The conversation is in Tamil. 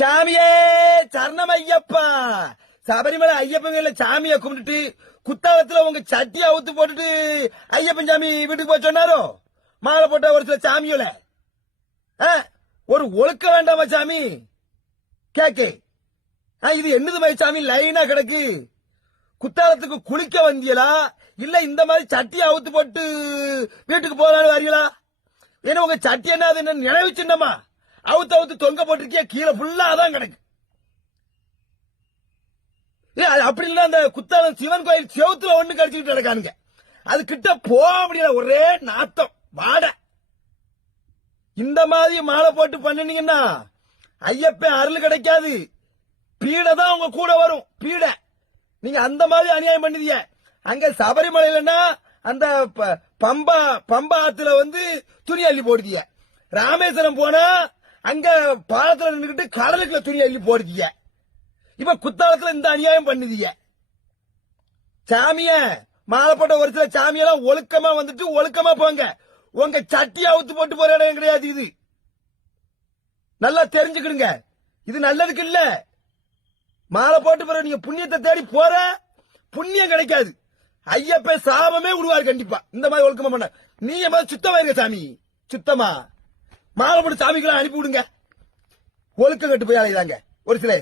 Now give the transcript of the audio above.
சாமியே சரணம் ஐயப்பா. சபரிமலை ஐயப்பன் சாமியை கும்பிட்டுட்டு குத்தாலத்துல உங்க சட்டி அவுத்து போட்டுட்டு ஐயப்பன் சாமி வீட்டுக்கு போய் சொன்னாரோ மாலை போட்ட ஒரு சில சாமியோல ஒரு ஒழுக்க வேண்டாமா சாமி கேக்கு. இது என்னது மாதிரி சாமி லைனா கிடக்கு. குத்தாலத்துக்கு குளிக்க வந்தியலா இல்ல இந்த மாதிரி சட்டி அவுத்து போட்டு வீட்டுக்கு போறான்னு வரீங்களா? ஏன்னா உங்க சட்டி என்ன நினைவு சின்னமா அவுத்து அவுத்து தொங்க போட்டிருக்கிய கீழே ஃபுல்லா அதான் கிடக்கு. அப்படி இல்ல அந்த குத்தாலம் சிவன் கோயில் செவுத்துல ஒண்ணு கடிச்சுக்கிட்டு கிடக்கானுங்க. அது கிட்ட போக முடியல, ஒரே நாத்தம் வாட. இந்த மாதிரி மாலை போட்டு பண்ணினீங்கன்னா ஐயப்பன் அருள் கிடைக்காது, பீடை தான் உங்க கூட வரும். பீடை நீங்க அந்த மாதிரி அநியாயம் பண்ணுதீங்க. அங்க சபரிமலையிலன்னா அந்த பம்பா ஆத்துல துணி அள்ளி போடுதீங்க. ராமேஸ்வரம் போனா அங்க பாலத்துல நின்றுட்டு கடலுக்குள்ள துணி அள்ளி போடுதீங்க. இப்ப குத்தாலத்துல இந்த அநியாயம் பண்ணுதீங்க. சாமிய மாலை போட்ட ஒரு சில சாமியெல்லாம் ஒழுக்கமா ஒழுக்கமா போங்க. உங்க சட்டி அவுத்து போட்டு போற இடம் கிடையாது இது. நல்லா தெரிஞ்சுக்கிடுங்க, இது நல்லதுக்கு இல்ல. மாலை போட்டு போற நீங்க புண்ணியத்தை தேடி போற, புண்ணியம் கிடைக்காது. ஐயப்ப சாபமே விடுவார் கண்டிப்பா இந்த மாதிரி ஒழுக்கமா பண்ண. நீங்க சுத்தமா இருக்க சாமி, சுத்தமா மாலை போட்டு சாமிக்கெல்லாம் அனுப்பி விடுங்க. ஒழுக்கம் கட்டு போய் அலைதாங்க ஒரு சில